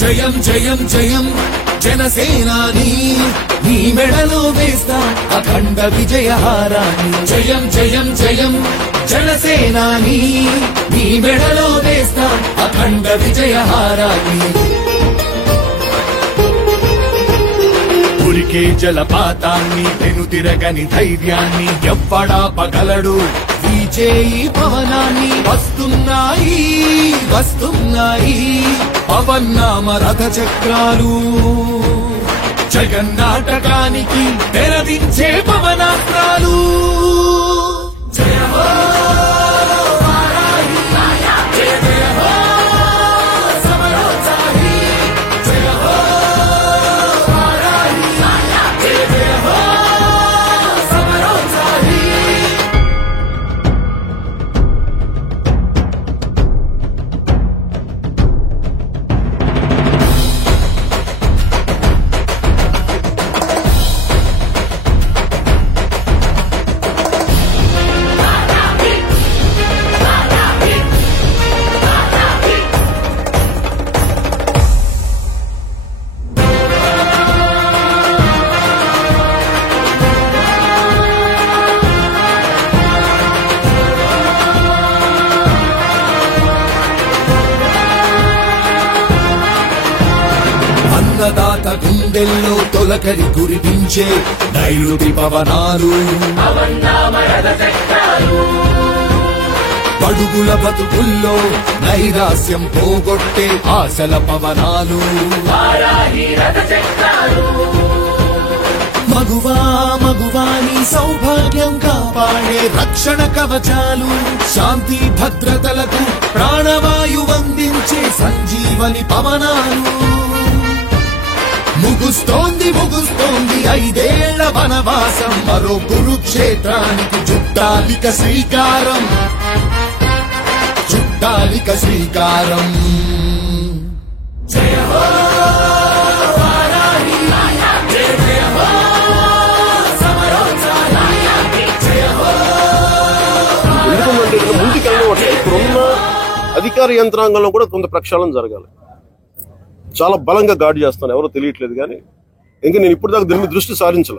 జయం జయం జయం జనసేనాని నీ మెడలో వేస్తా అఖండ విజయహారాన్ని జయం జయం జయం జనసేనాని నీ మెడలో వేస్తా అఖండ విజయహారాన్ని ఉరికే జలపాతాన్ని వెనుతిరగని ధైర్యాన్ని ఎవ్వడాపగలడు విజయీ పవనాన్ని వస్తున్నాయి వస్తున్నాయి పవన్నామ రథ చక్రాలు జగన్నాటకానికి తెరదించే పవనాస్త్రాలు జయ హో వారాహి జయ జయ హో సమరోత్సాహి జయ హో వారాహి జయ జయ హో సమరోత్సాహి అన్నదాత గుండెల్లో తొలకరి కురిపించే నైరుతి పవనాలు పడుగుల బతుకుల్లో నైరాస్యం పోగొట్టే ఆశల పవనాలు మగువా మగువాని సౌభాగ్యం కాపాడే రక్షణ కవచాలు శాంతి భద్రతలకు ప్రాణవాయువందించే సంజీవని పవనాలు ముగుస్తోంది ముగుస్తోంది 5 ఏళ్ల వనవాసం మరో కురుక్షేత్రానికి చుట్టాలిక శ్రీకారం చుట్టాలిక శ్రీకారం జయ హో వారాహి జయ జయ హో సమరోత్సాహి జయ హో ముందుకెళ్ళిన ఇప్పుడున్న అధికార యంత్రాంగంలో కూడా కొంత ప్రక్షాళన జరగాలి. చాలా బలంగా గాడి చేస్తాను ఎవరో తెలియట్లేదు కానీ ఇంకా నేను ఇప్పుడు దాకా దీని మీద దృష్టి సారించాల.